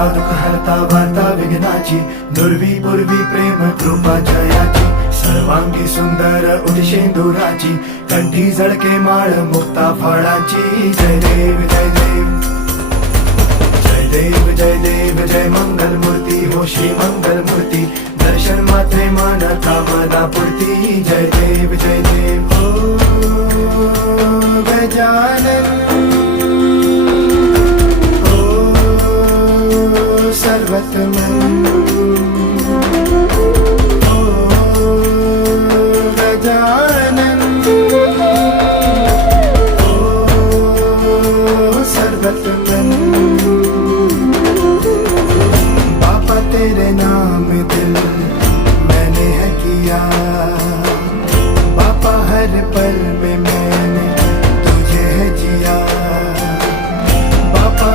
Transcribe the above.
हरता दुःख हरता वार्ता विघ्नाची, दुर्वी पूर्वी प्रेम कृपा जयाची, सर्वांगी सुंदर उदिशेंदुराची, कंठी झळके माळ मुक्ता फळाची. जय देव जय देव जय देव जय देव जय मंगल मूर्ती हो श्री मंगल मूर्ती, दर्शन मात्रे मन कामना पूर्ती. जय देव जय देव हो गजानन हो सर्वतमन हो गजानन हो सर्वतमन. बाबा तेरे नाम दिल मैंने है किया, बाबा हर पल में